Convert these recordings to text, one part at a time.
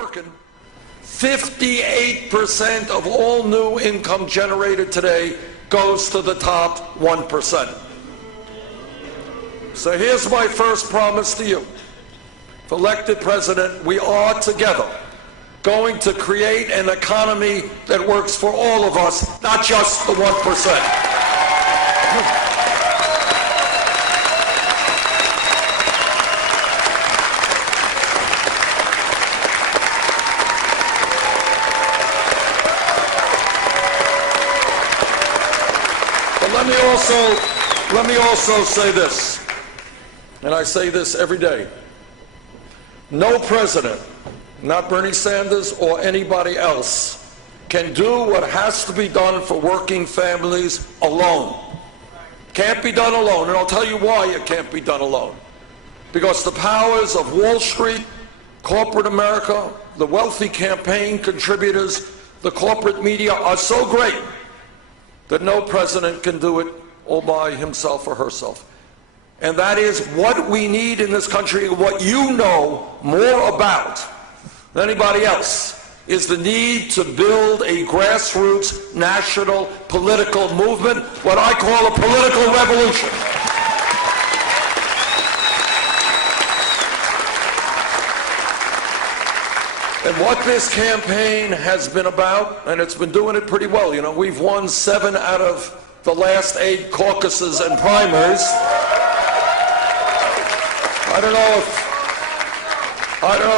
working, 58% of all new income generated today goes to the top 1%. So here's my first promise to you. If elected president, we are together going to create an economy that works for all of us, not just the 1%. Let me also say this, and I say this every day. No president, not Bernie Sanders or anybody else, can do what has to be done for working families alone. Can't be done alone, and I'll tell you why it can't be done alone. Because the powers of Wall Street, corporate America, the wealthy campaign contributors, the corporate media are so great that no president can do it all by himself or herself. And that is what we need in this country, what you know more about than anybody else, is the need to build a grassroots national political movement, what I call a political revolution. And what this campaign has been about, and it's been doing it pretty well. You know, we've won 7 out of the last 8 caucuses and primaries. I don't know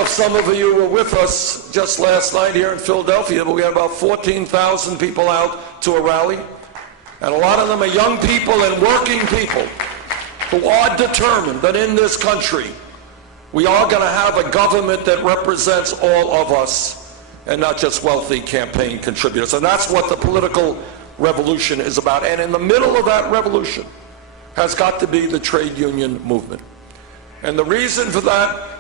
if some of you were with us just last night here in Philadelphia, but we had about 14,000 people out to a rally. And a lot of them are young people and working people who are determined that in this country we are going to have a government that represents all of us and not just wealthy campaign contributors. And that's what the political revolution is about. And in the middle of that revolution has got to be the trade union movement. And the reason for that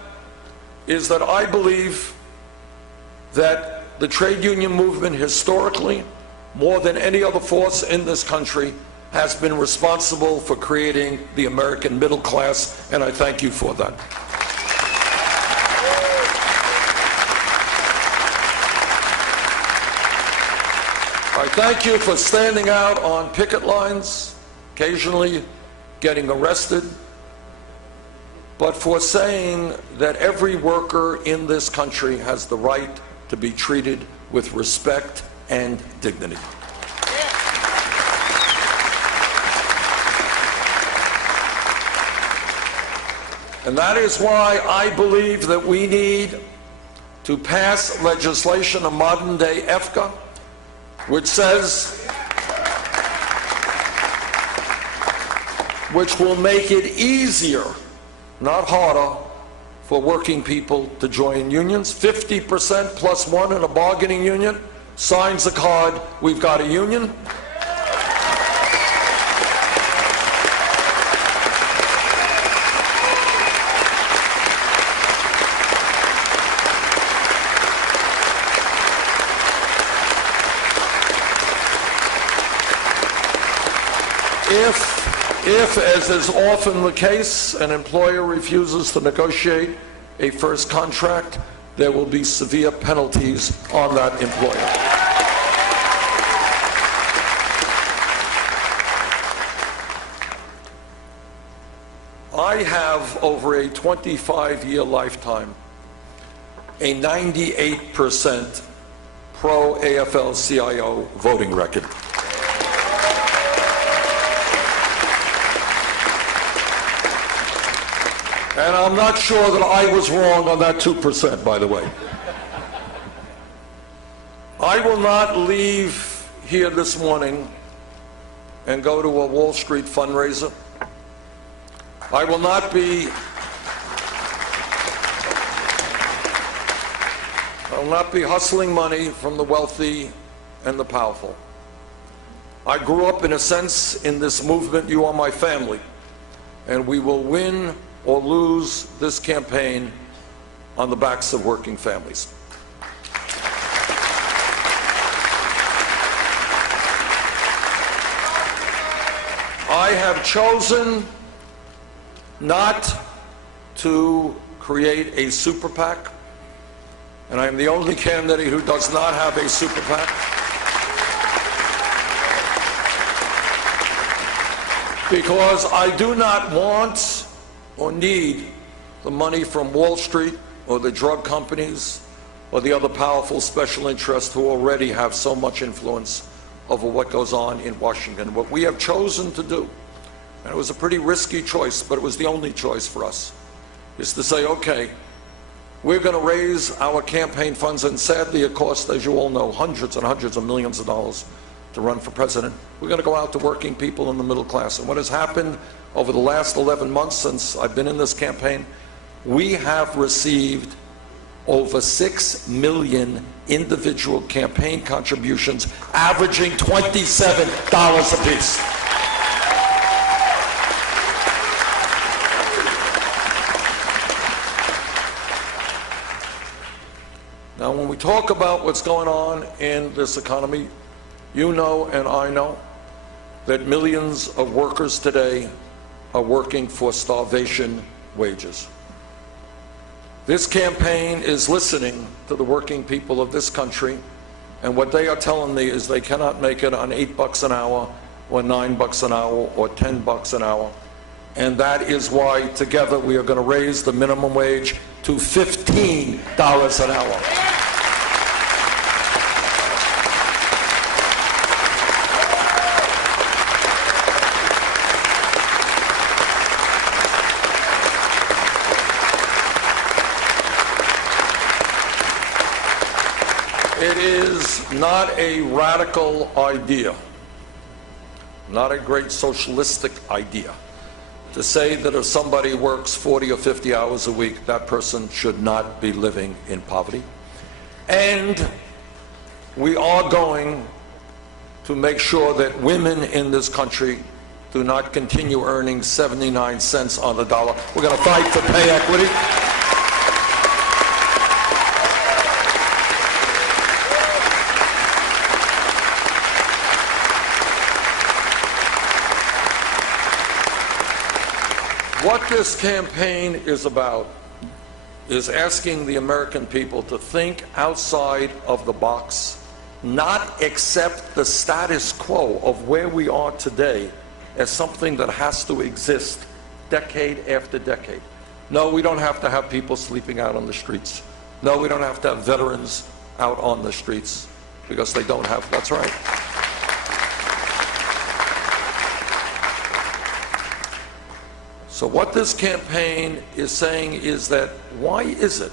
is that I believe that the trade union movement historically, more than any other force in this country, has been responsible for creating the American middle class, and I thank you for that. I thank you for standing out on picket lines, occasionally getting arrested, but for saying that every worker in this country has the right to be treated with respect and dignity. And that is why I believe that we need to pass legislation, a modern-day EFCA, which will make it easier, not harder, for working people to join unions. 50% plus one in a bargaining union signs a card, we've got a union. If, as is often the case, an employer refuses to negotiate a first contract, there will be severe penalties on that employer. I have, over a 25-year lifetime, a 98% pro-AFL-CIO voting record. And I'm not sure that I was wrong on that 2%, by the way. I will not leave here this morning and go to a Wall Street fundraiser. I will not be hustling money from the wealthy and the powerful. I grew up, in a sense, in this movement. You are my family. And we will win or lose this campaign on the backs of working families. I have chosen not to create a super PAC, And I am the only candidate who does not have a super PAC. Because I do not want or need the money from Wall Street or the drug companies or the other powerful special interests who already have so much influence over what goes on in Washington. What we have chosen to do, and it was a pretty risky choice, but it was the only choice for us, is to say, okay, we're going to raise our campaign funds, and sadly it costs, as you all know, hundreds and hundreds of millions of dollars to run for president. We're going to go out to working people in the middle class. And what has happened over the last 11 months since I've been in this campaign, we have received over 6 million individual campaign contributions, averaging $27 apiece. Now, when we talk about what's going on in this economy, you know and I know that millions of workers today are working for starvation wages. This campaign is listening to the working people of this country, and what they are telling me is they cannot make it on $8 an hour or $9 an hour or $10 an hour. And that is why together we are going to raise the minimum wage to $15 an hour. It is not a radical idea, not a great socialistic idea, to say that if somebody works 40 or 50 hours a week, that person should not be living in poverty. And we are going to make sure that women in this country do not continue earning 79 cents on the dollar. We're going to fight for pay equity. What this campaign is about is asking the American people to think outside of the box, not accept the status quo of where we are today as something that has to exist decade after decade. No, we don't have to have people sleeping out on the streets. No, we don't have to have veterans out on the streets because they don't have, that's right. So what this campaign is saying is that why is it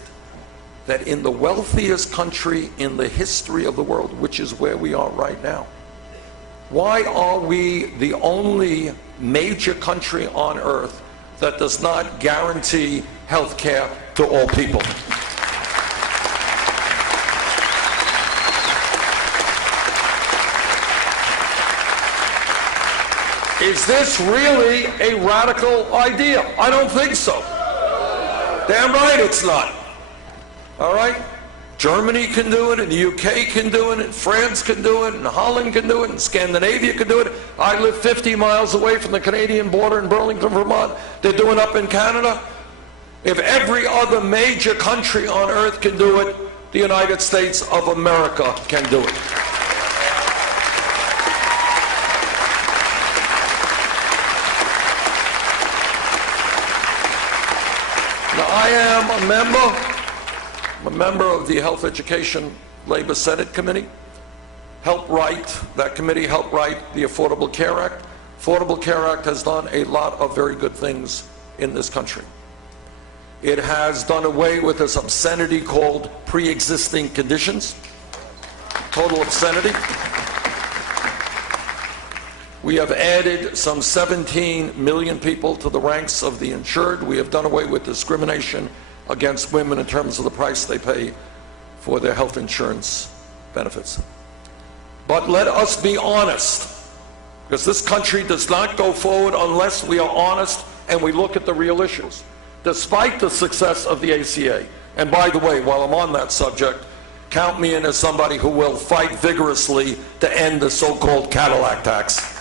that in the wealthiest country in the history of the world, which is where we are right now, why are we the only major country on earth that does not guarantee health care to all people? Is this really a radical idea? I don't think so. Damn right it's not. All right? Germany can do it, and the UK can do it, and France can do it, and Holland can do it, and Scandinavia can do it. I live 50 miles away from the Canadian border in Burlington, Vermont. They're doing it up in Canada. If every other major country on earth can do it, the United States of America can do it. I am a member of the Health Education Labor Senate Committee. That committee helped write the Affordable Care Act. Affordable Care Act has done a lot of very good things in this country. It has done away with this obscenity called pre-existing conditions. Total obscenity. We have added some 17 million people to the ranks of the insured. We have done away with discrimination against women in terms of the price they pay for their health insurance benefits. But let us be honest, because this country does not go forward unless we are honest and we look at the real issues. Despite the success of the ACA, and by the way, while I'm on that subject, count me in as somebody who will fight vigorously to end the so-called Cadillac tax.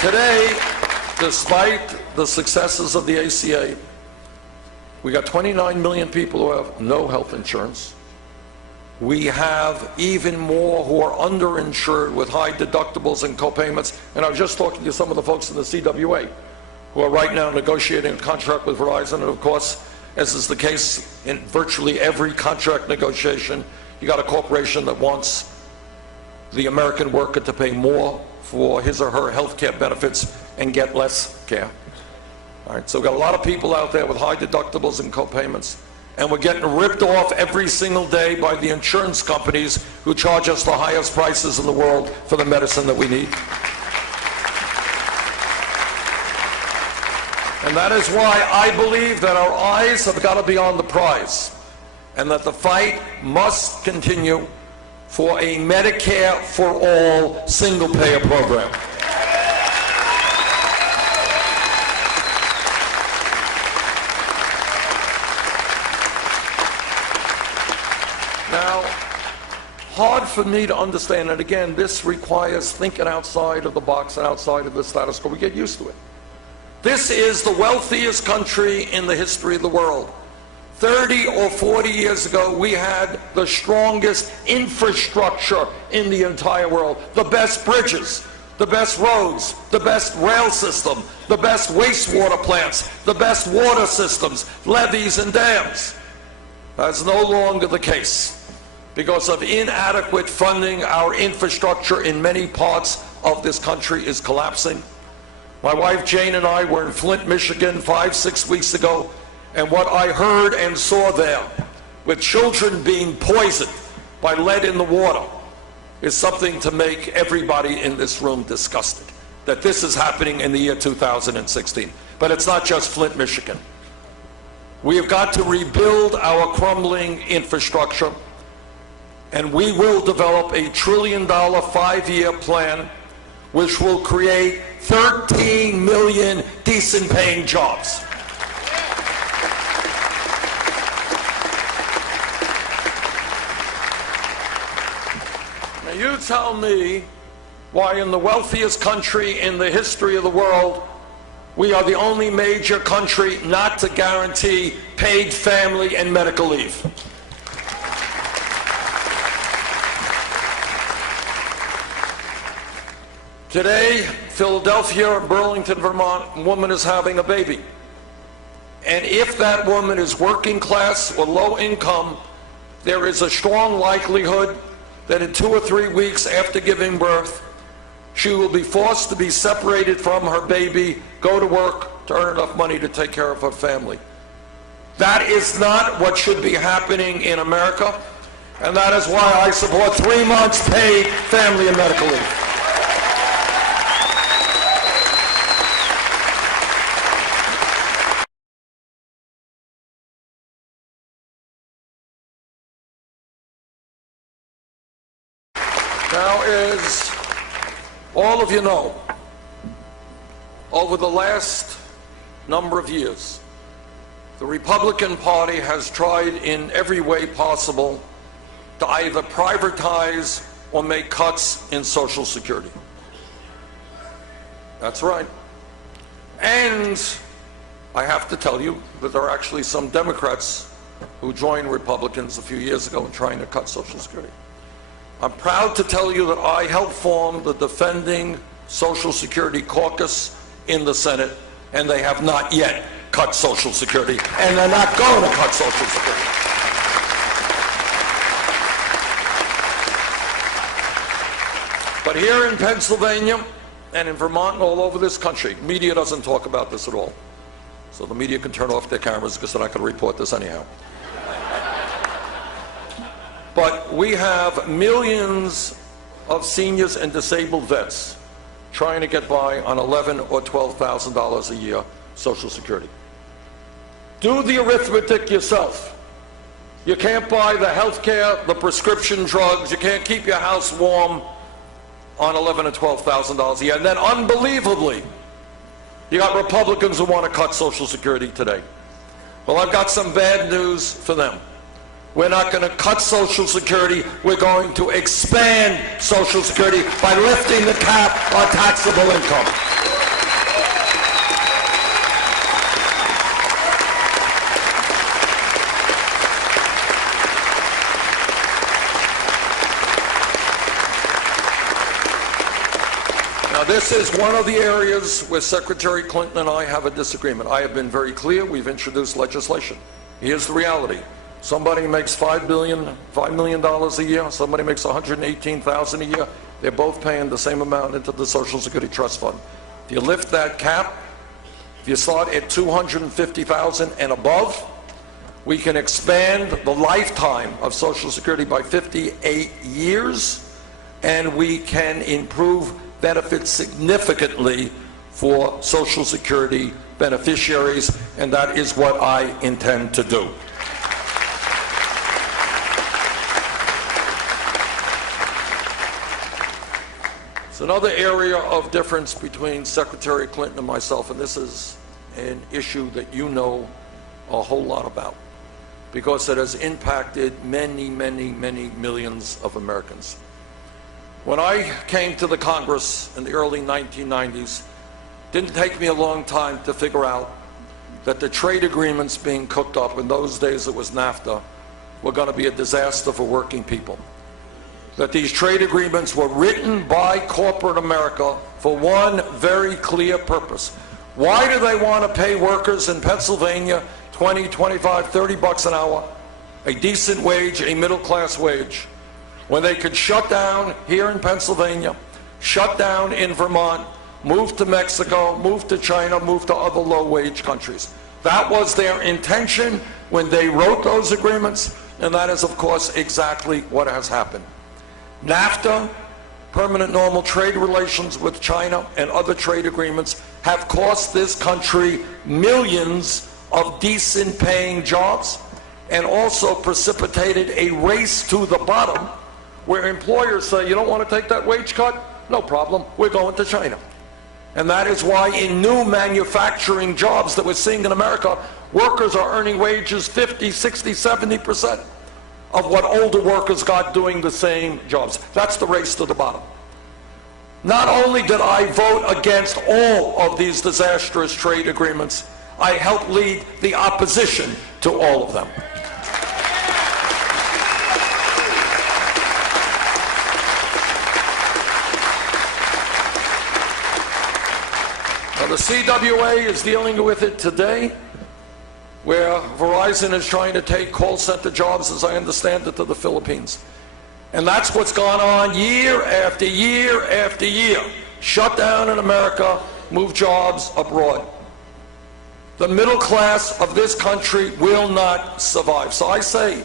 today, despite the successes of the ACA, we got 29 million people who have no health insurance. We have even more who are underinsured with high deductibles and copayments. And I was just talking to some of the folks in the CWA who are right now negotiating a contract with Verizon. And of course, as is the case in virtually every contract negotiation, you got a corporation that wants the American worker to pay more for his or her health care benefits and get less care. All right, so we've got a lot of people out there with high deductibles and copayments, and we're getting ripped off every single day by the insurance companies who charge us the highest prices in the world for the medicine that we need. And that is why I believe that our eyes have got to be on the prize, and that the fight must continue for a Medicare for all single-payer program. Now, hard for me to understand, and again, this requires thinking outside of the box and outside of the status quo. We get used to it. This is the wealthiest country in the history of the world. 30 or 40 years ago, we had the strongest infrastructure in the entire world. The best bridges, the best roads, the best rail system, the best wastewater plants, the best water systems, levees and dams. That's no longer the case. Because of inadequate funding, our infrastructure in many parts of this country is collapsing. My wife Jane and I were in Flint, Michigan 5-6 weeks ago, and what I heard and saw there, with children being poisoned by lead in the water, is something to make everybody in this room disgusted, that this is happening in the year 2016. But it's not just Flint, Michigan. We have got to rebuild our crumbling infrastructure, and we will develop a $1 trillion 5-year plan which will create 13 million decent-paying jobs. Now you tell me why in the wealthiest country in the history of the world, we are the only major country not to guarantee paid family and medical leave. Today, Philadelphia, Burlington, Vermont, a woman is having a baby. And if that woman is working class or low income, there is a strong likelihood that in 2 or 3 weeks after giving birth, she will be forced to be separated from her baby, go to work to earn enough money to take care of her family. That is not what should be happening in America, and that is why I support 3 months paid family and medical leave. Now, as all of you know, over the last number of years, the Republican Party has tried in every way possible to either privatize or make cuts in Social Security. That's right. And I have to tell you that there are actually some Democrats who joined Republicans a few years ago in trying to cut Social Security. I'm proud to tell you that I helped form the Defending Social Security Caucus in the Senate, and they have not yet cut Social Security, and they're not going to cut Social Security. But here in Pennsylvania and in Vermont and all over this country, media doesn't talk about this at all. So the media can turn off their cameras because they're not going to report this anyhow. But we have millions of seniors and disabled vets trying to get by on $11,000 or $12,000 a year Social Security. Do the arithmetic yourself. You can't buy the health care, the prescription drugs, you can't keep your house warm on $11,000 or $12,000 a year. And then unbelievably, you got Republicans who want to cut Social Security today. Well, I've got some bad news for them. We're not going to cut Social Security. We're going to expand Social Security by lifting the cap on taxable income. This is one of the areas where Secretary Clinton and I have a disagreement. I have been very clear. We've introduced legislation. Here's the reality. Somebody makes $5 million a year. Somebody makes $118,000 a year. They're both paying the same amount into the Social Security Trust Fund. If you lift that cap, if you start at $250,000 and above, we can expand the lifetime of Social Security by 58 years, and we can improve benefits significantly for Social Security beneficiaries, and that is what I intend to do. It's another area of difference between Secretary Clinton and myself, and this is an issue that you know a whole lot about, because it has impacted many, many, many millions of Americans. When I came to the Congress in the early 1990s, it didn't take me a long time to figure out that the trade agreements being cooked up, in those days it was NAFTA, were going to be a disaster for working people. That these trade agreements were written by corporate America for one very clear purpose. Why do they want to pay workers in Pennsylvania 20, 25, 30 bucks an hour, a decent wage, a middle-class wage, when they could shut down here in Pennsylvania, shut down in Vermont, move to Mexico, move to China, move to other low-wage countries? That was their intention when they wrote those agreements, and that is, of course, exactly what has happened. NAFTA, permanent normal trade relations with China, and other trade agreements have cost this country millions of decent-paying jobs, and also precipitated a race to the bottom where employers say, you don't want to take that wage cut? No problem, we're going to China. And that is why in new manufacturing jobs that we're seeing in America, workers are earning wages 50, 60, 70% of what older workers got doing the same jobs. That's the race to the bottom. Not only did I vote against all of these disastrous trade agreements, I helped lead the opposition to all of them. Now, the CWA is dealing with it today, where Verizon is trying to take call center jobs, as I understand it, to the Philippines. And that's what's gone on year after year after year. Shut down in America, move jobs abroad. The middle class of this country will not survive. So I say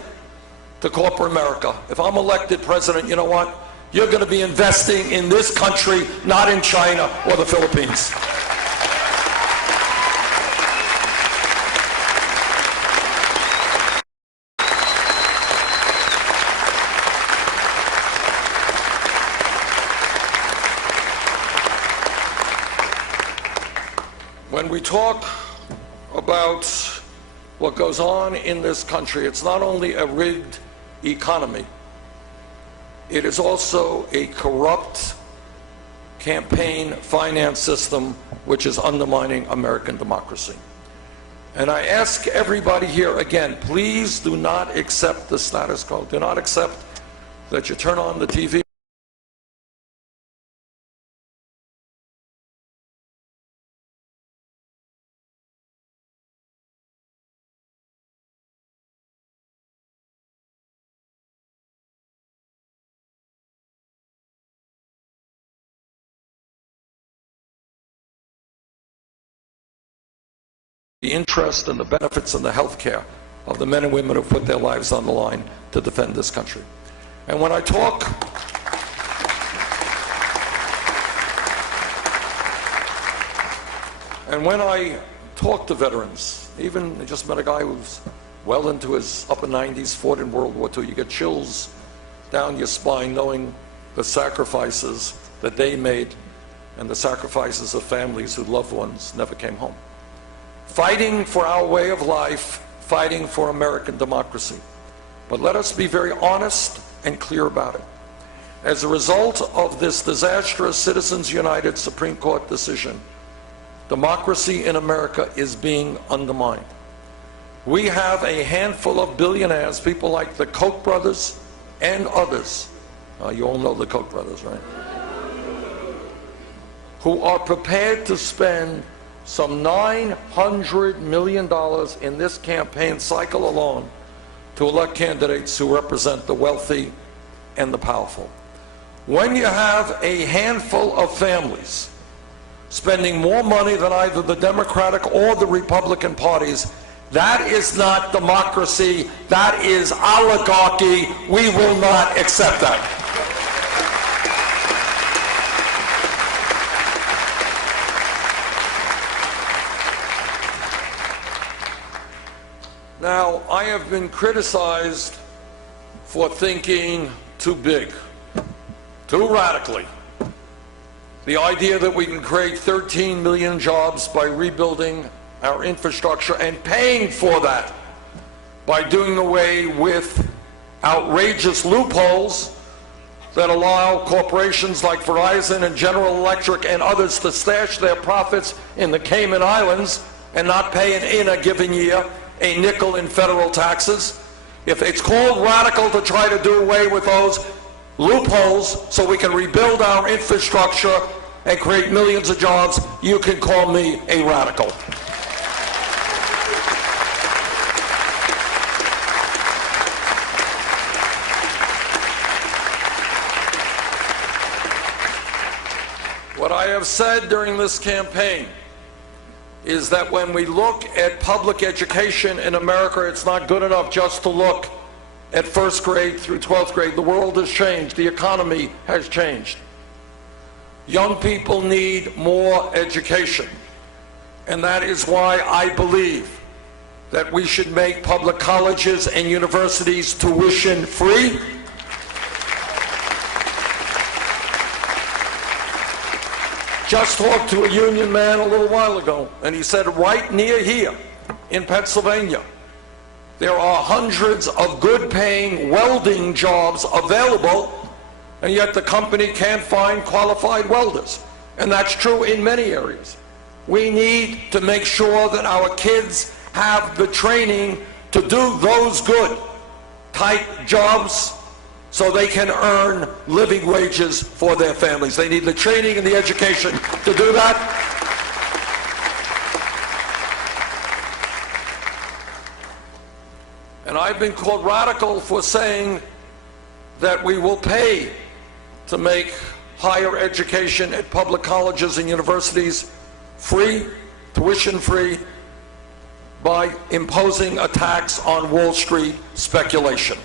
to corporate America, if I'm elected president, you know what? You're going to be investing in this country, not in China or the Philippines. When we talk about what goes on in this country, it's not only a rigged economy, it is also a corrupt campaign finance system which is undermining American democracy. And I ask everybody here again, please do not accept the status quo. Do not accept that you turn on the TV the interest and the benefits and the health care of the men and women who put their lives on the line to defend this country. And when I talk to veterans, even I just met a guy who's well into his upper 90s, fought in World War II, you get chills down your spine knowing the sacrifices that they made and the sacrifices of families whose loved ones never came home. Fighting for our way of life, fighting for American democracy. But let us be very honest and clear about it. As a result of this disastrous Citizens United Supreme Court decision, democracy in America is being undermined. We have a handful of billionaires, people like the Koch brothers and others. You all know the Koch brothers, right? who are prepared to spend some $900 million in this campaign cycle alone to elect candidates who represent the wealthy and the powerful. When you have a handful of families spending more money than either the Democratic or the Republican parties, that is not democracy, that is oligarchy. We will not accept that. Now, I have been criticized for thinking too big, too radically. The idea that we can create 13 million jobs by rebuilding our infrastructure and paying for that by doing away with outrageous loopholes that allow corporations like Verizon and General Electric and others to stash their profits in the Cayman Islands and not pay in a given year a nickel in federal taxes. If it's called radical to try to do away with those loopholes so we can rebuild our infrastructure and create millions of jobs, you can call me a radical. What I have said during this campaign is that when we look at public education in America, it's not good enough just to look at first grade through 12th grade. The world has changed. The economy has changed. Young people need more education. And that is why I believe that we should make public colleges and universities tuition free. Just talked to a union man a little while ago, and he said right near here in Pennsylvania, there are hundreds of good-paying welding jobs available, and yet the company can't find qualified welders. And that's true in many areas. We need to make sure that our kids have the training to do those good type jobs so they can earn living wages for their families. They need the training and the education to do that. And I've been called radical for saying that we will pay to make higher education at public colleges and universities free, tuition free, by imposing a tax on Wall Street speculation.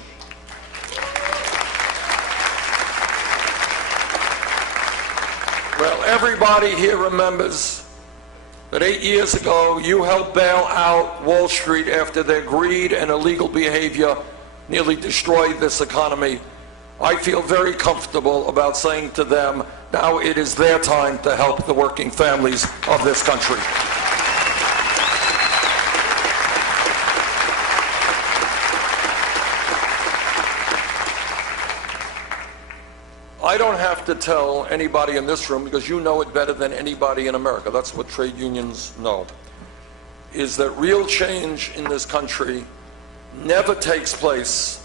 Well, everybody here remembers that 8 years ago you helped bail out Wall Street after their greed and illegal behavior nearly destroyed this economy. I feel very comfortable about saying to them, now it is their time to help the working families of this country. I don't have to tell anybody in this room, because you know it better than anybody in America, that's what trade unions know, is that real change in this country never takes place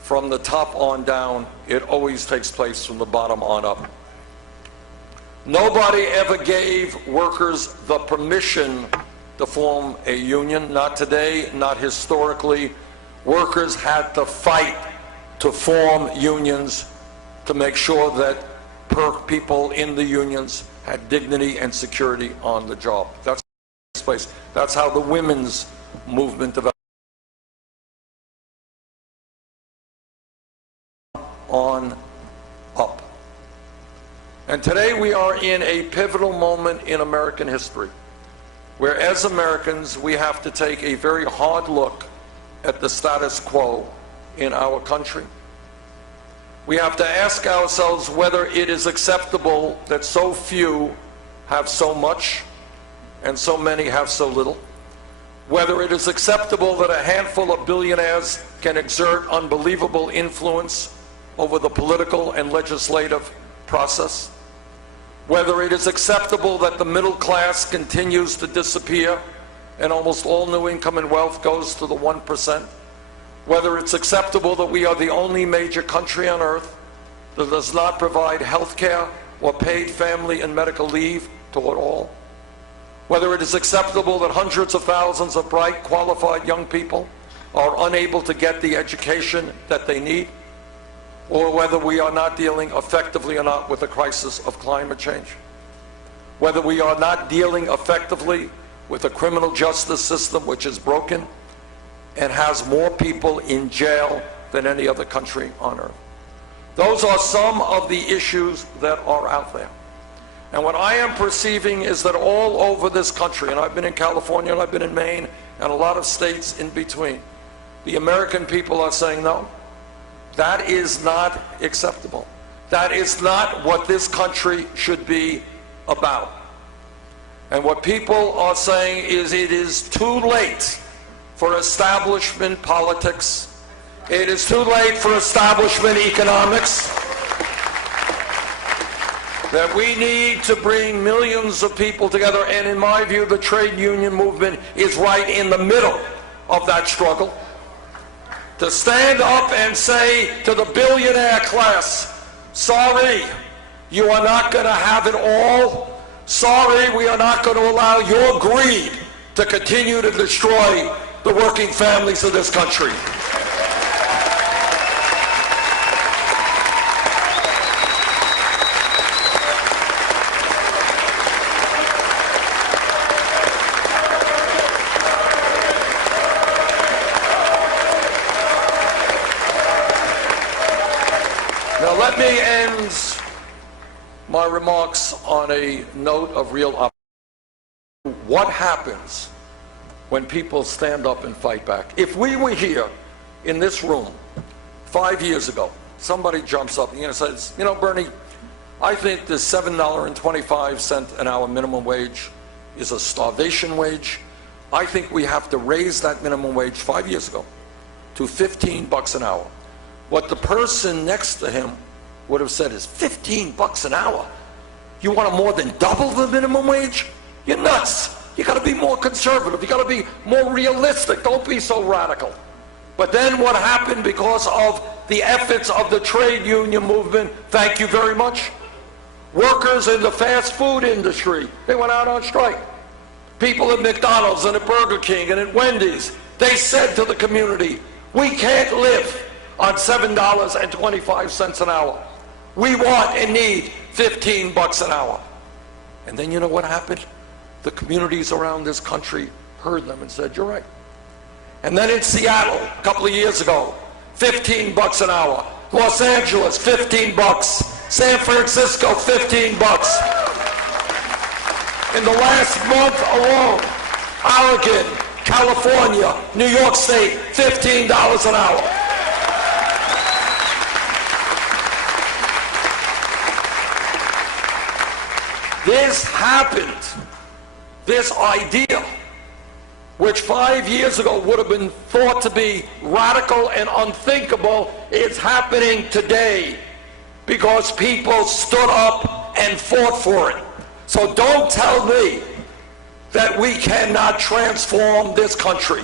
from the top on down. It always takes place from the bottom on up. Nobody ever gave workers the permission to form a union, not today, not historically. Workers had to fight to form unions to make sure that people in the unions had dignity and security on the job. That's the place. That's how the women's movement developed. On up. And today we are in a pivotal moment in American history, where as Americans we have to take a very hard look at the status quo in our country. We have to ask ourselves whether it is acceptable that so few have so much and so many have so little. Whether it is acceptable that a handful of billionaires can exert unbelievable influence over the political and legislative process. Whether it is acceptable that the middle class continues to disappear and almost all new income and wealth goes to the 1%. Whether it's acceptable that we are the only major country on earth that does not provide health care or paid family and medical leave to all. Whether it is acceptable that hundreds of thousands of bright, qualified young people are unable to get the education that they need, or whether we are not dealing effectively or not with the crisis of climate change, whether we are not dealing effectively with a criminal justice system which is broken and has more people in jail than any other country on earth. Those are some of the issues that are out there. And what I am perceiving is that all over this country, and I've been in California and I've been in Maine and a lot of states in between, the American people are saying, no, that is not acceptable. That is not what this country should be about. And what people are saying is it is too late for establishment politics. It is too late for establishment economics. That we need to bring millions of people together, and in my view, the trade union movement is right in the middle of that struggle. To stand up and say to the billionaire class, sorry, you are not going to have it all. Sorry, we are not going to allow your greed to continue to destroy the working families of this country. Now let me end my remarks on a note of real optimism. What happens when people stand up and fight back? If we were here in this room 5 years ago, somebody jumps up and says, you know, Bernie, I think the $7.25 an hour minimum wage is a starvation wage. I think we have to raise that minimum wage 5 years ago to $15 an hour. What the person next to him would have said is, $15 an hour? You want to more than double the minimum wage? You're nuts. You got to be more conservative. You got to be more realistic. Don't be so radical. But then what happened because of the efforts of the trade union movement, thank you very much, workers in the fast food industry, they went out on strike. People at McDonald's and at Burger King and at Wendy's, they said to the community, we can't live on $7.25 an hour. We want and need $15 an hour. And then you know what happened? The communities around this country heard them and said, you're right. And then in Seattle, a couple of years ago, $15 an hour. Los Angeles, $15. San Francisco, $15. In the last month alone, Oregon, California, New York State, $15 an hour. This happened. This idea, which 5 years ago would have been thought to be radical and unthinkable, is happening today because people stood up and fought for it. So don't tell me that we cannot transform this country,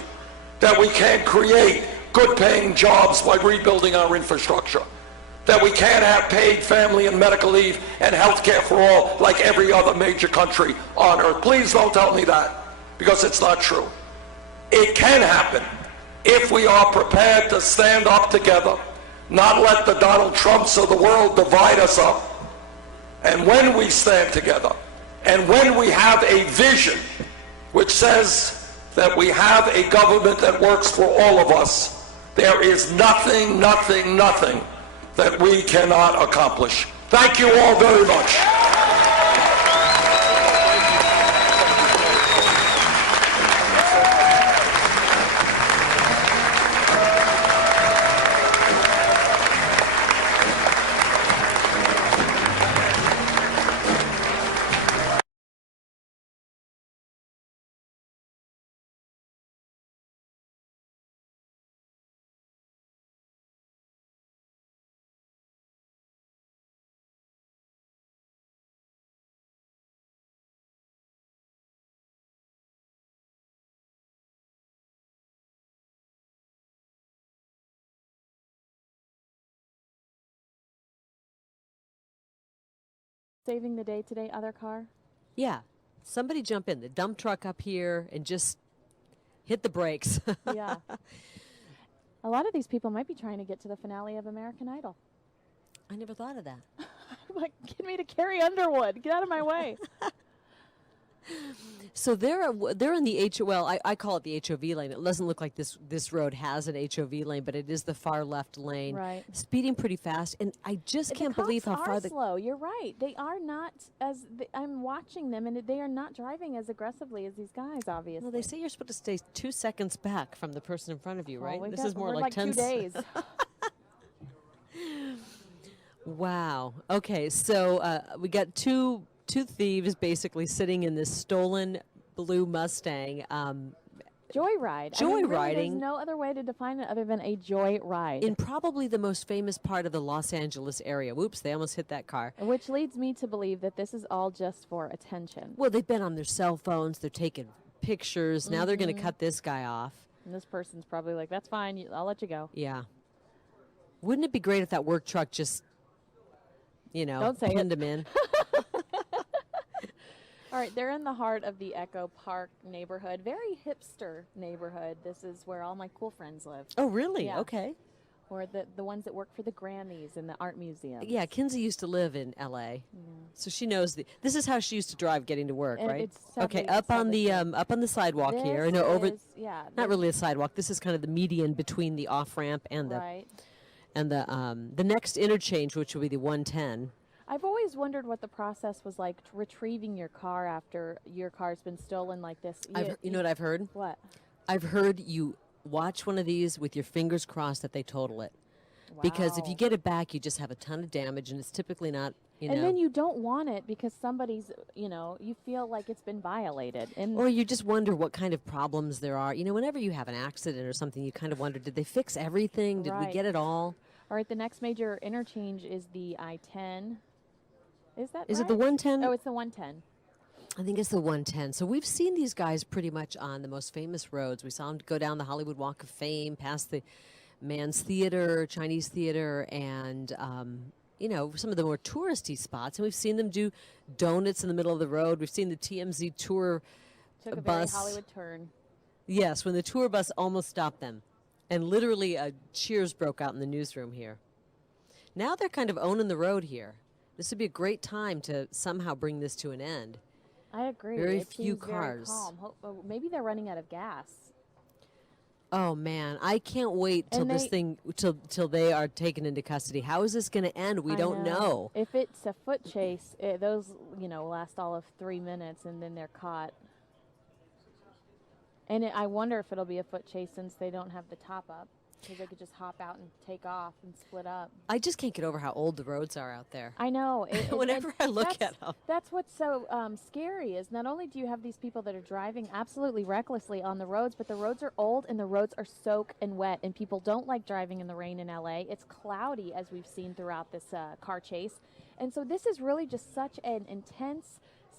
that we can't create good-paying jobs by rebuilding our infrastructure, that we can't have paid family and medical leave and health care for all like every other major country on earth. Please don't tell me that, because it's not true. It can happen if we are prepared to stand up together, not let the Donald Trumps of the world divide us up. And when we stand together, and when we have a vision which says that we have a government that works for all of us, there is nothing that we cannot accomplish. Thank you all very much. saving the day today, other car? Yeah. Somebody jump in the dump truck up here and just hit the brakes. Yeah. A lot of these people might be trying to get to the finale of American Idol. I never thought of that. Like, get me to Carrie Underwood. Get out of my way. So they're in the I call it the HOV lane. It doesn't look like this road has an HOV lane, but it is the far left lane. Right. Speeding pretty fast, and I just can't believe how far the slow. You're right. They are not I'm watching them, and they are not driving as aggressively as these guys. Obviously. Well, they say you're supposed to stay 2 seconds back from the person in front of you, right? Well, This is more we're like 2 days. Wow. Okay, so we got two thieves basically sitting in this stolen blue Mustang. Joyride. Joyriding. Really, there's no other way to define it other than a joyride. In probably the most famous part of the Los Angeles area. Whoops, they almost hit that car. Which leads me to believe that this is all just for attention. Well, they've been on their cell phones. They're taking pictures. Now they're going to cut this guy off. And this person's probably like, that's fine. I'll let you go. Yeah. Wouldn't it be great if that work truck just, Don't say pinned him in? All right, they're in the heart of the Echo Park neighborhood. Very hipster neighborhood. This is where all my cool friends live. Oh, really? Yeah. Okay. Or the ones that work for the Grammys and the art museum. Yeah, Kinsey used to live in L.A., so she knows this is how she used to drive getting to work, And right? it's sadly- Okay, up on sadly the true. up on the sidewalk here. This No, over. is- yeah, Not really a sidewalk. This is kind of the median between the off ramp and the Right. the next interchange, which will be the 110. I've always wondered what the process was like retrieving your car after your car's been stolen like this. You know what I've heard? What? I've heard you watch one of these with your fingers crossed that they total it. Because if you Wow. get it back, you just have a ton of damage, and it's typically not, And then you don't want it because somebody's, you feel like it's been violated. And Or you just wonder what kind of problems there are. Whenever you have an accident or something, you kind of wonder, did they fix everything? Did we Right. get it all? all right, the next major interchange is the I-10. Is that Is it right? the 110? Oh, it's the 110. I think it's the 110. So we've seen these guys pretty much on the most famous roads. We saw them go down the Hollywood Walk of Fame, past the Mann's Theater, Chinese Theater, and some of the more touristy spots. And we've seen them do donuts in the middle of the road. We've seen the TMZ tour Took a bus. very Hollywood turn. Yes, when the tour bus almost stopped them. And literally cheers broke out in the newsroom here. Now they're kind of owning the road here. This would be a great time to somehow bring this to an end. I agree. Very It few seems very cars. calm. Maybe they're running out of gas. Oh man, I can't wait till till they are taken into custody. How is this going to end? We I don't know. If it's a foot chase, those last all of 3 minutes, and then they're caught. And I wonder if it'll be a foot chase since they don't have the top up, because they could just hop out and take off and split up. I just can't get over how old the roads are out there. I know. Whenever I look that's- at them. That's what's so scary is not only do you have these people that are driving absolutely recklessly on the roads, but the roads are old and the roads are soaked and wet, and people don't like driving in the rain in LA. It's cloudy, as we've seen throughout this car chase. And so this is really just such an intense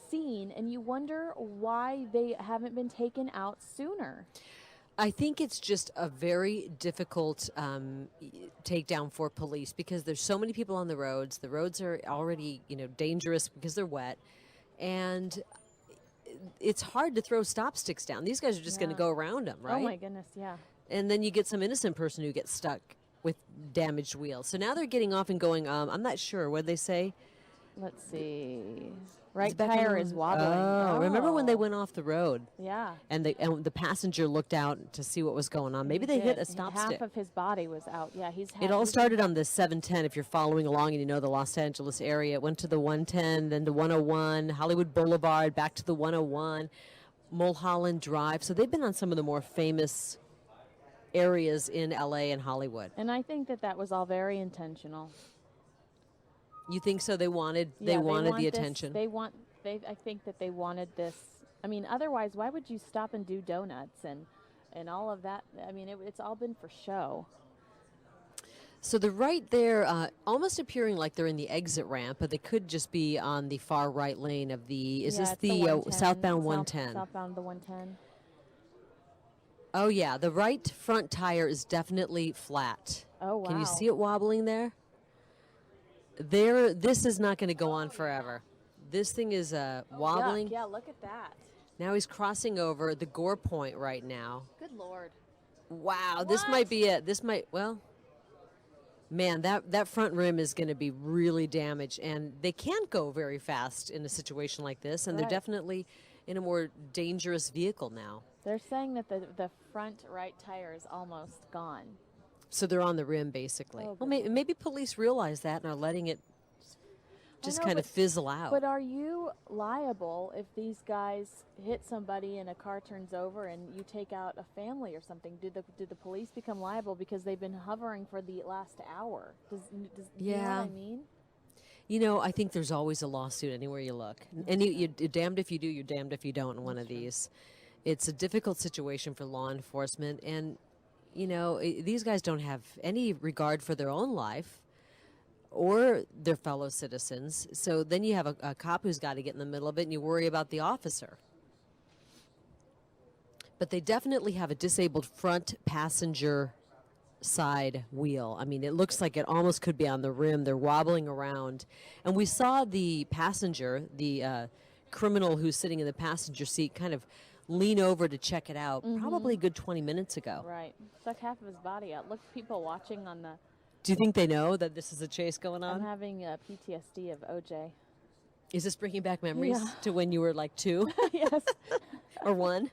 scene, and you wonder why they haven't been taken out sooner. I think it's just a very difficult takedown for police because there's so many people on the roads. The roads are already, dangerous because they're wet, and it's hard to throw stop sticks down. These guys are just going to Yeah. go around them, right? Oh my goodness, yeah. And then you get some innocent person who gets stuck with damaged wheels. So now they're getting off and going. I'm not sure what they say. Let's see. Right It's back tire on- is wobbling. Oh, remember when they went off the road? Yeah. And the passenger looked out to see what was going on. Maybe they hit a stop Half stick. of his body was out. Yeah, It all started on the 710. If you're following along and you know the Los Angeles area, it went to the 110, then the 101, Hollywood Boulevard, back to the 101, Mulholland Drive. So they've been on some of the more famous areas in LA and Hollywood. And I think that was all very intentional. You think so? They wanted Yeah, the this- attention. I think that they wanted this. I mean, otherwise, why would you stop and do donuts and all of that? I mean, it's all been for show. So they're right there, almost appearing like they're in the exit ramp, but they could just be on the far right lane of the. Is this it's the 110, southbound 110? Southbound the 110. Oh yeah, the right front tire is definitely flat. Oh, wow. Can you see it wobbling there? This is not going to go on forever. This thing is Yuck, wobbling. yeah, look at that. Now he's crossing over the Gore Point right now. Good Lord. Wow, this might be it. This might, well, man, that front rim is going to be really damaged, and they can't go very fast in a situation like this, and they're Right. definitely in a more dangerous vehicle now. They're saying that the front right tire is almost gone. So they're on the rim, basically. Oh, Well, good maybe police realize that and are letting it just know, kind of fizzle out. But are you liable if these guys hit somebody and a car turns over and you take out a family or something? Do the police become liable because they've been hovering for the last hour? Does you know what I mean? You know, I think there's always a lawsuit anywhere you look. And you're damned if you do, you're damned if you don't in one of these. It's a difficult situation for law enforcement. And, you know, these guys don't have any regard for their own life or their fellow citizens. So then you have a cop who's got to get in the middle of it, and you worry about the officer. But they definitely have a disabled front passenger side wheel. I mean, it looks like it almost could be on the rim. They're wobbling around. And we saw the passenger, the criminal who's sitting in the passenger seat, kind of lean over to check it out probably a good 20 minutes ago. Right. Stuck half of his body out. Look, people watching on the... Do you think they know that this is a chase going I'm on? having PTSD of OJ. Is this bringing back memories Yeah. to when you were like 2 Yes. or 1?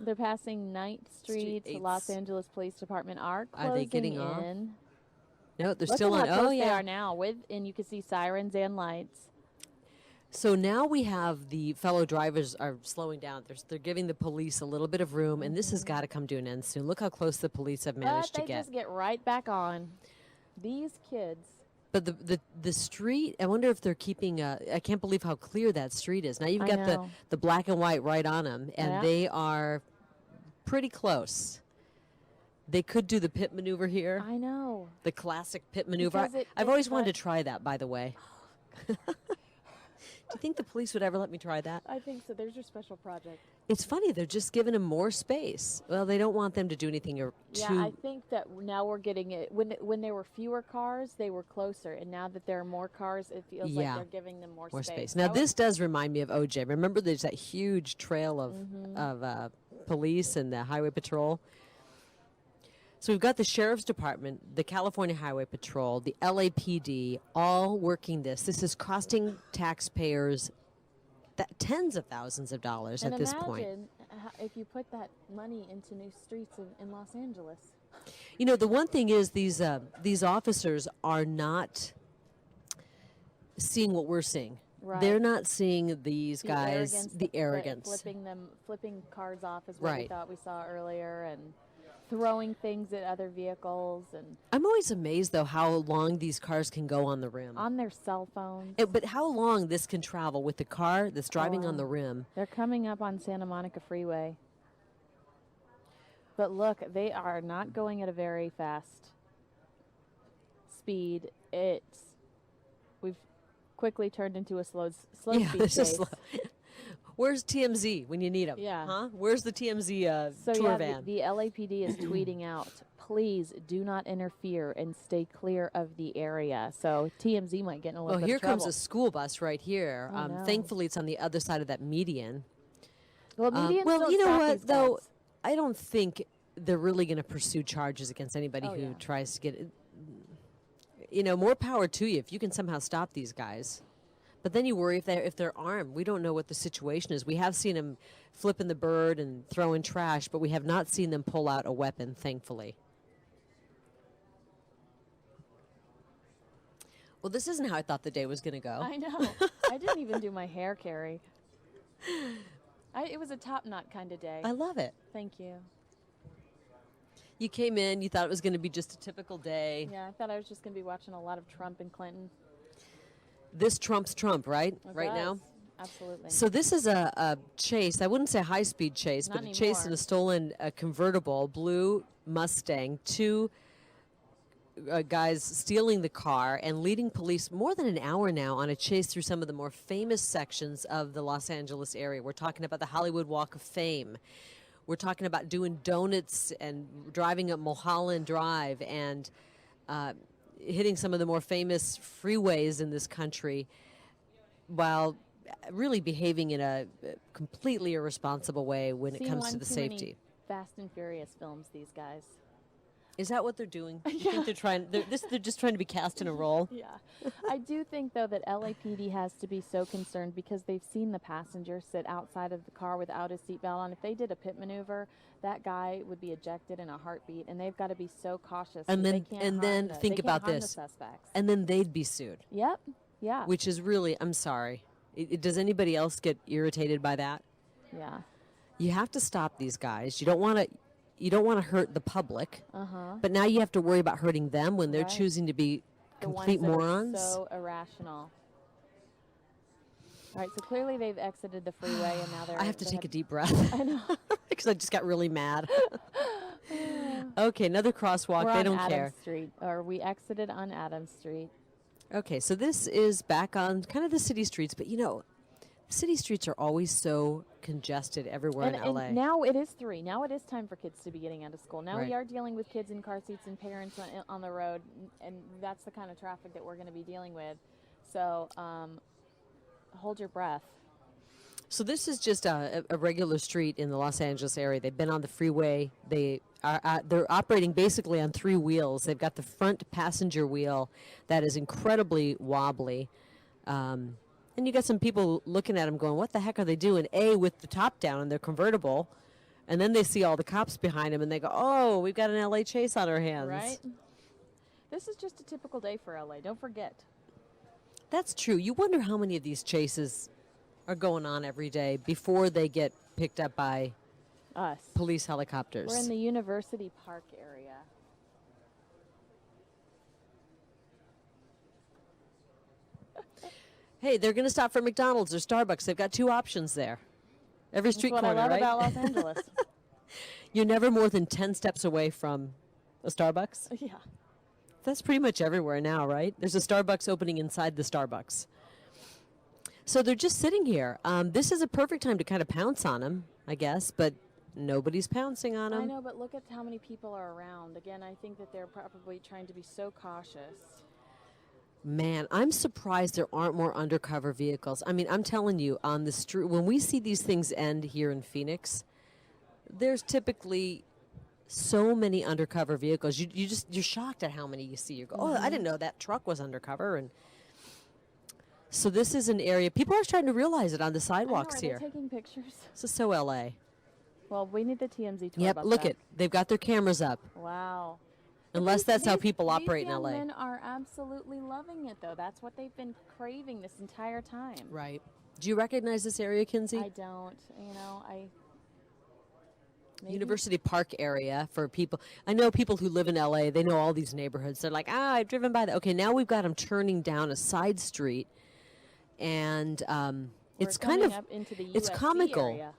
They're passing 9th Street. The Los Angeles Police Department are closing Are they getting in. off? No, they're Look still at on. how close Oh, they yeah. are now. And you can see sirens and lights. So now we have the fellow drivers are slowing down. They're giving the police a little bit of room, and this has got to come to an end soon. Look how close the police have managed But to they get. just get right back on. These kids. But the street, I wonder if they're keeping, I can't believe how clear that street is. Now you've I got know. the black and white right on them, and Yeah. they are pretty close. They could do the pit maneuver here, I know. the classic pit maneuver. Because I've it always wanted to lets- try that, by the way. Do you think the police would ever let me try that? I think so. There's your special project. It's funny, they're just giving them more space. Well, they don't want them to do anything or Yeah, too... I think that now we're getting it. When there were fewer cars, they were closer, and now that there are more cars, it feels like Yeah. they're giving them more more space. space. Now, this does remind me of OJ. Remember, there's that huge trail of police and the highway patrol. So we've got the Sheriff's Department, the California Highway Patrol, the LAPD, all working this. This is costing taxpayers tens of thousands of dollars and at this point. imagine if you put that money into new streets in Los Angeles. You know, the one thing is these officers are not seeing what we're seeing. Right. They're not seeing these guys, the the arrogance. flipping cars off is what we Right. thought we saw earlier, and throwing things at other vehicles and I'm always amazed, though, how long these cars can go on the rim. on their cell phones. But how long this can travel with the car that's driving on the rim. They're coming up on Santa Monica Freeway. But look, they are not going at a very fast speed. We've quickly turned into a slow speed this is chase. slow. Where's TMZ when you need them? Yeah. Huh? Where's the TMZ So tour yeah, van? the LAPD is tweeting out, please do not interfere and stay clear of the area. So TMZ might get in a little Well, bit here of trouble. comes a school bus right here. Oh, no. Thankfully, it's on the other side of that median. Well, medians well, don't you know stop what, these though? guys. I don't think they're really going to pursue charges against anybody Oh, who yeah. tries to get it. You know, more power to you if you can somehow stop these guys. But then you worry if they're armed. We don't know what the situation is. We have seen them flipping the bird and throwing trash, but we have not seen them pull out a weapon, thankfully. Well, this isn't how I thought the day was going to go. I know. I didn't even do my hair, Carrie. It was a top knot kind of day. I love it. Thank you. You came in, you thought it was going to be just a typical day. Yeah, I thought I was just going to be watching a lot of Trump and Clinton. This trumps Trump, right? It Right now? does. Absolutely. So this is a chase. I wouldn't say high-speed chase, Not but a chase in anymore. a stolen convertible, blue Mustang. Two guys stealing the car and leading police more than an hour now on a chase through some of the more famous sections of the Los Angeles area. We're talking about the Hollywood Walk of Fame. We're talking about doing donuts and driving up Mulholland Drive and hitting some of the more famous freeways in this country. while really behaving in a completely irresponsible way when it Seen comes one to the too many safety. Fast and Furious films, these guys. Is that what they're doing? You think they're trying? They're just trying to be cast in a role. Yeah. I do think, though, that LAPD has to be so concerned because they've seen the passenger sit outside of the car without his seatbelt on. If they did a pit maneuver, that guy would be ejected in a heartbeat, and they've got to be so cautious. And that then they can't harm the, think they about can't harm this. The suspects. And then they'd be sued. Yep. Yeah. Which is really, I'm sorry. Does anybody else get irritated by that? Yeah. You have to stop these guys. You don't want to. You don't want to hurt the public, Uh-huh. but now you have to worry about hurting them when they're Right. choosing to be The complete ones that morons. Are so irrational. All right, so clearly they've exited the freeway, and now they're. I have to they take a have- deep breath. I know. Because I just got really mad. Okay, another crosswalk. We're They on don't Adams care. Street, or we exited on Adams Street. Okay, so this is back on kind of the city streets, but city streets are always so congested everywhere in LA. And now it is 3. Now it is time for kids to be getting out of school. Now Right. we are dealing with kids in car seats and parents on the road, and that's the kind of traffic that we're going to be dealing with. So hold your breath. So this is just a regular street in the Los Angeles area. They've been on the freeway. They're operating basically on 3 wheels. They've got the front passenger wheel that is incredibly wobbly. And you got some people looking at them going, what the heck are they doing? With the top down in their convertible. And then they see all the cops behind them and they go, oh, we've got an LA chase on our hands. Right? This is just a typical day for LA. Don't forget. That's true. You wonder how many of these chases are going on every day before they get picked up by Us. police helicopters. We're in the University Park area. Hey, they're going to stop for McDonald's or Starbucks. They've got 2 options there. Every street That's what corner, I love right? about Los Angeles. You're never more than 10 steps away from a Starbucks. Yeah. That's pretty much everywhere now, right? There's a Starbucks opening inside the Starbucks. So they're just sitting here. This is a perfect time to kind of pounce on them, I guess, but nobody's pouncing on them. I know, but look at how many people are around. Again, I think that they're probably trying to be so cautious. Man, I'm surprised there aren't more undercover vehicles. I mean, I'm telling you, on the street, when we see these things end here in Phoenix, there's typically so many undercover vehicles. You're shocked at how many you see. You go, oh, I didn't know that truck was undercover. And so this is an area people are starting to realize it on the sidewalks I know, are here. they taking pictures? This is so LA. Well, we need the TMZ tour Yep, about look that. it. They've got their cameras up. Wow. Unless These- that's how these- people operate in These young LA. men are absolutely loving it, though. That's what they've been craving this entire time. Right. Do you recognize this area, Kinsey? I don't. Maybe. University Park area for people. I know people who live in LA, they know all these neighborhoods. They're like, I've driven by that. Okay, now we've got them turning down a side street. And it's kind coming of, up into the it's USC comical. area.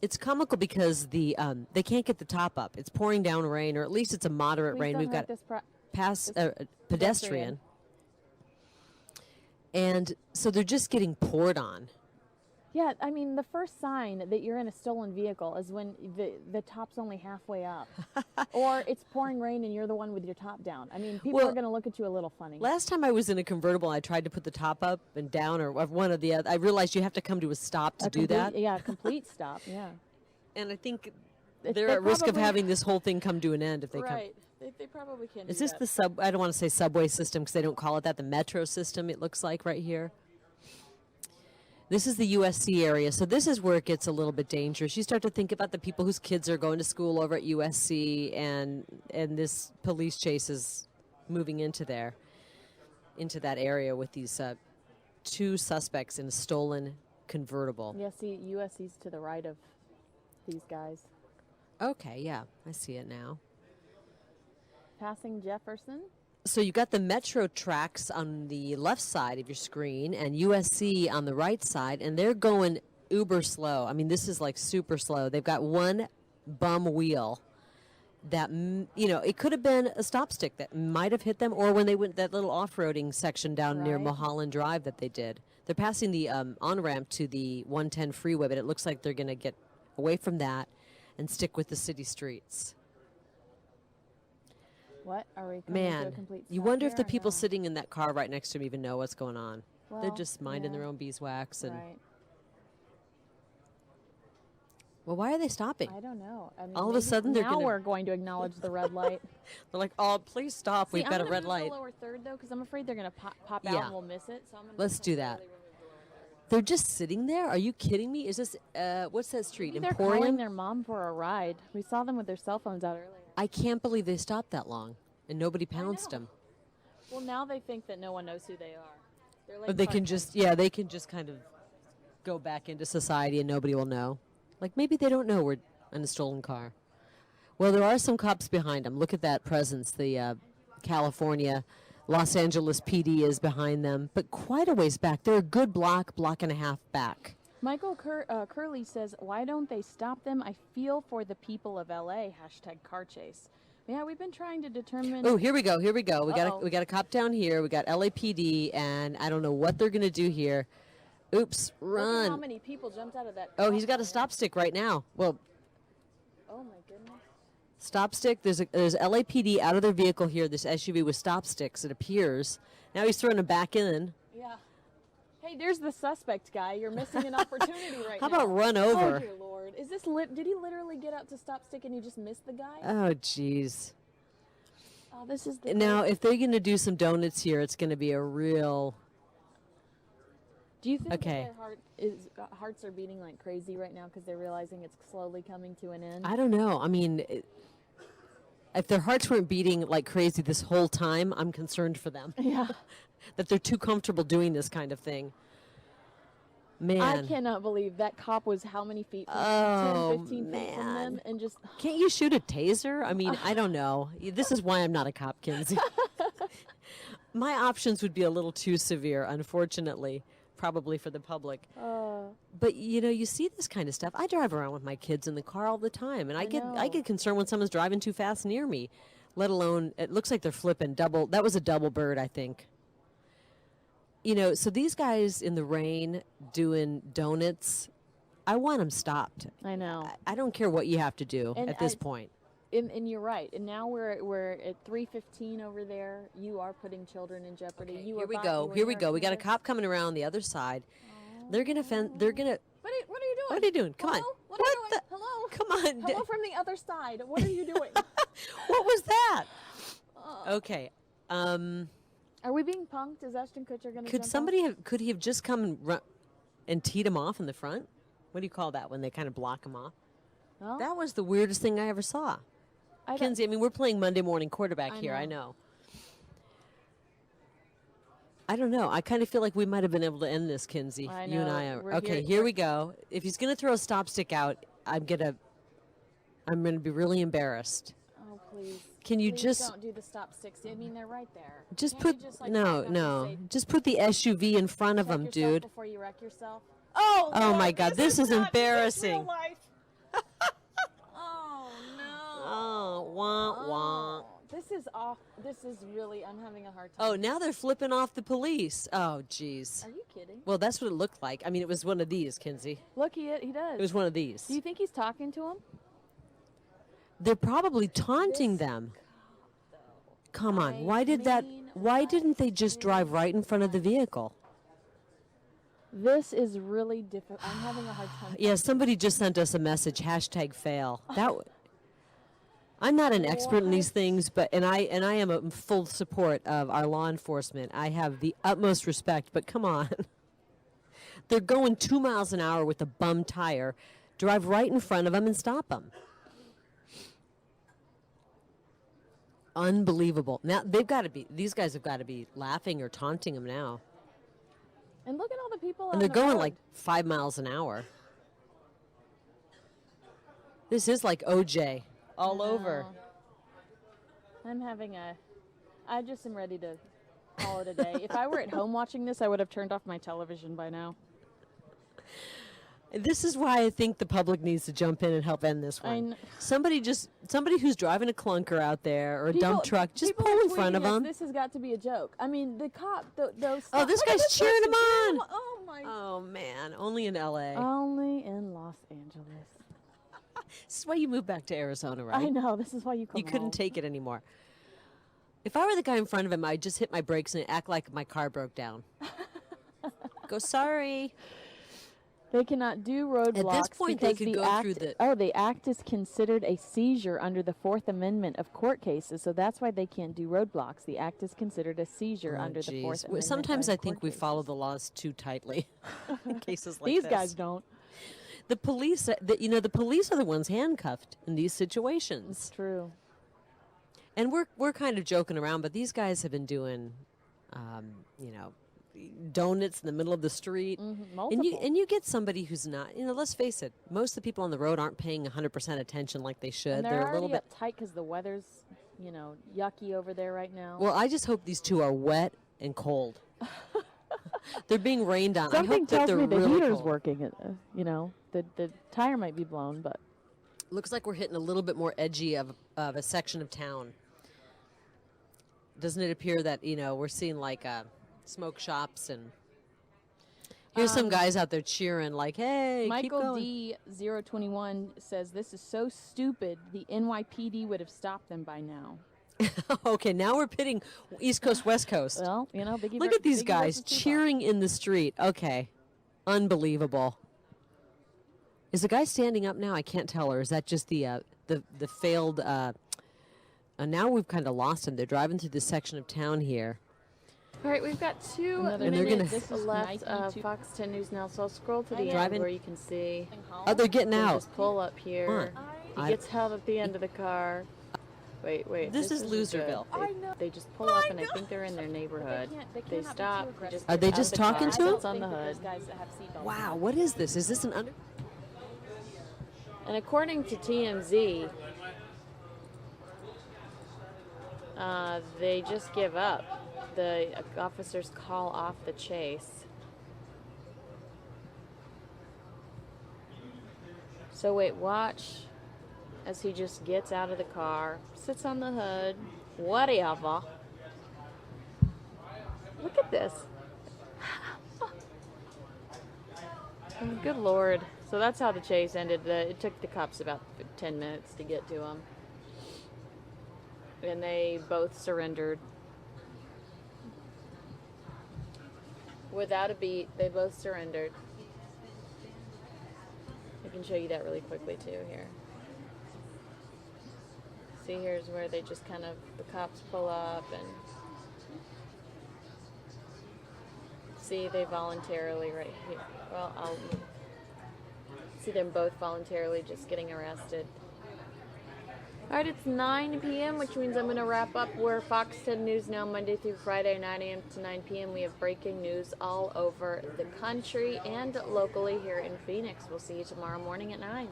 It's comical because they can't get the top up. It's pouring down rain, or at least it's a moderate Please rain. don't We've hurt got this pass this pedestrian. And so they're just getting poured on. Yeah, I mean, the first sign that you're in a stolen vehicle is when the top's only halfway up. Or it's pouring rain and you're the one with your top down. I mean, people Well, are going to look at you a little funny. Last time I was in a convertible, I tried to put the top up and down, or one of the other. I realized you have to come to a stop to do that. Yeah, a complete stop, yeah. And I think They they're at risk of probably- having this whole thing come to an end if they come. Right. They probably can Is do this that. the sub? I don't want to say subway system because they don't call it that. The metro system, it looks like right here. This is the USC area, so this is where it gets a little bit dangerous. You start to think about the people whose kids are going to school over at USC, and this police chase is moving into that area with these 2 suspects in a stolen convertible. Yeah, see, USC's to the right of these guys. Okay, yeah, I see it now. Passing Jefferson. So you got the metro tracks on the left side of your screen and USC on the right side, and they're going uber slow. I mean, this is like super slow. They've got one bum wheel that, it could have been a stop stick that might have hit them, or when they went that little off-roading section down near Right. Mulholland Drive that they did. They're passing the on-ramp to the 110 freeway, but it looks like they're going to get away from that and stick with the city streets. What? Are we coming to a Man, complete you stop wonder if here the or people no? sitting in that car right next to him even know what's going on. They're Well, just minding their yeah. own beeswax. And Right. well, why are they stopping? I don't know. I mean, All of a maybe sudden they're now gonna- we're going to acknowledge the red light. They're like, oh, please stop. See, We've got a I'm red gonna move light. the lower third though, because I'm afraid they're gonna pop Yeah. out and we'll miss it. So I'm gonna Let's just do that. slowly remove the lower third. They're just sitting there? Are you kidding me? Is this, what's that street? Maybe they're calling Emporium? their mom for a ride. We saw them with their cell phones out earlier. I can't believe they stopped that long and nobody pounced know. them. Well, now they think that no one knows who they are. They're like Or they can part-time. just, yeah, they can just kind of go back into society and nobody will know. Like maybe they don't know we're in a stolen car. Well, there are some cops behind them. Look at that presence. The California, Los Angeles PD is behind them, but quite a ways back. They're a good block and a half back. Michael Curley says, "Why don't they stop them? I feel for the people of LA." #car chase. Yeah, we've been trying to determine. Oh, here we go. Here we go. Uh-oh. We got a cop down here. We got LAPD, and I don't know what they're gonna do here. Oops, Look at how run! many people jumped out of that. Oh, he's cop got a car. stop stick right now. Well, Oh my goodness. stop stick. There's LAPD out of their vehicle here. This SUV with stop sticks. It appears. Now he's throwing them back in. Yeah. Hey, there's the suspect guy. You're missing an opportunity right How now. about run Oh over? dear Lord! Is this did he literally get out to stop stick and he just missed the guy? Oh, jeez. Oh, this is the. Now, if they're going to do some donuts here, it's going to be a real. Do you think Okay. that their hearts are beating like crazy right now because they're realizing it's slowly coming to an end? I don't know. I mean, if their hearts weren't beating like crazy this whole time, I'm concerned for them. Yeah. That they're too comfortable doing this kind of thing. Man. I cannot believe that cop was how many feet from Oh, 10, 15 feet from them man. and just Can't you shoot a taser? I mean, I don't know. This is why I'm not a cop, Kinsey. My options would be a little too severe, unfortunately, probably for the public. But you know, you see this kind of stuff. I drive around with my kids in the car all the time, and I know. get concerned when someone's driving too fast near me. Let alone, it looks like they're flipping double. That was a double bird, I think. You know, so these guys in the rain doing donuts, I want them stopped. I know. I don't care what you have to do And at this point. And you're right. And now we're at 3:15 over there. You are putting children in jeopardy. Okay, You here are we by- go. you are Here we go. We got a near- cop coming around the other side. They're gonna They're gonna. What are you doing? What are you doing? Come on. Hello? What are you What doing? the- Hello. Come on. Hello from the other side. What are you doing? What was that? Uh. Okay. Are we being punked? Is Ashton Kutcher going to? Could somebody have? Could he have just come and teed him off in the front? What do you call that when they kind of block him off? Well, That was the weirdest thing I ever saw. I don't- Kinsey, I mean, we're playing Monday morning quarterback I here. I know. know. I don't know. I kind of feel like we might have been able to end this, Kinsey. I You and know. I are. We're Okay, here- here we go. If he's going to throw a stop stick out, I'm gonna be really embarrassed. Oh please. Can you Please just don't do the stop sticks? I mean, they're right there. just Can't you put just, like, no, back up and no. say, Just put the SUV in front of check him, yourself dude. Before you wreck yourself. Oh. Oh, Lord, my God, this is not- embarrassing. real life. Oh no. Oh, wah wah. Oh, this is off. This is really. I'm having a hard time. Oh, now they're flipping off the police. Oh, jeez. Are you kidding? Well, that's what it looked like. I mean, it was one of these, Kinsey. Look, he does. It was one of these. Do you think he's talking to him? They're probably taunting This them. Come on. I Why did that? mean, Why didn't they just drive right in front of the vehicle? This is really difficult. I'm having a hard time. Yeah, somebody just sent us a message. #fail. I'm not an expert in these things, but and I am in full support of our law enforcement. I have the utmost respect, but come on. They're going 2 miles an hour with a bum tire. Drive right in front of them and stop them. Unbelievable. Now these guys have got to be laughing or taunting them now. And look at all the people. And they're going like 5 miles an hour. This is like OJ all over. I'm having I just am ready to call it a day. If I were at home watching this, I would have turned off my television by now. This is why I think the public needs to jump in and help end this one. Somebody who's driving a clunker out there or a dump truck, just people pull are in front of tweeting us, them. This has got to be a joke. I mean, the cop, those. Oh, this look at guy's cheering person him on. Oh my. Oh man, only in LA. Only in Los Angeles. This is why you moved back to Arizona, right? I know. This is why you come You couldn't home. take it anymore. If I were the guy in front of him, I'd just hit my brakes and act like my car broke down. Go, sorry. They cannot do roadblocks. At this point, they because could the go act, through the... Oh, the act is considered a seizure under the Fourth Amendment of court cases, so that's why they can't do roadblocks. The act is considered a seizure under the Fourth Amendment. Sometimes of I think court we cases. follow the laws too tightly in cases like These this. guys don't. The police, the police are the ones handcuffed in these situations. It's true. And we're kind of joking around, but these guys have been doing, donuts in the middle of the street. Multiple. And you get somebody who's not, let's face it, most of the people on the road aren't paying 100% attention like they should. And They're a little bit uptight because the weather's, yucky over there right now. Well, I just hope these two are wet and cold. They're being rained on. Something I hope that tells they're me the really heater's cold. working. The tire might be blown, but Looks like we're hitting a little bit more edgy of a section of town. Doesn't it appear that, we're seeing like smoke shops and here's some guys out there cheering like, hey, keep Michael going. D. 021 says this is so stupid. The NYPD would have stopped them by now. Okay, now we're pitting East Coast, West Coast. Well, Biggie Look at these Biggie guys versus Tupac. cheering in the street. Okay, unbelievable. Is the guy standing up now? I can't tell. Or is that just the failed? Now we've kind of lost him. They're driving through this section of town here. All right, we've got two Another minutes This is left Nike of two- Fox 10 News Now, so I'll scroll to the end Driving. where you can see. Oh, they're getting Then out. just pull up here. Come on. He gets held at the end of the car. Wait. This is isn't good. Loserville. They just pull up, and I think they're in their neighborhood. They stop. He just Are they gets out just of the talking car, to him? sits on the hood. Wow, what is this? Is this an under? And according to TMZ, they just give up. The officers call off the chase. So wait, watch as he just gets out of the car, sits on the hood, whatever. Look at this. Good Lord. So that's how the chase ended. It took the cops about 10 minutes to get to him. And they both surrendered. Without a beat, they both surrendered. I can show you that really quickly too here. See, here's where they just kind of, the cops pull up and see they voluntarily right here. Well, I'll see them both voluntarily just getting arrested. All right, it's 9 p.m., which means I'm going to wrap up. We're Fox 10 News Now, Monday through Friday, 9 a.m. to 9 p.m. We have breaking news all over the country and locally here in Phoenix. We'll see you tomorrow morning at 9.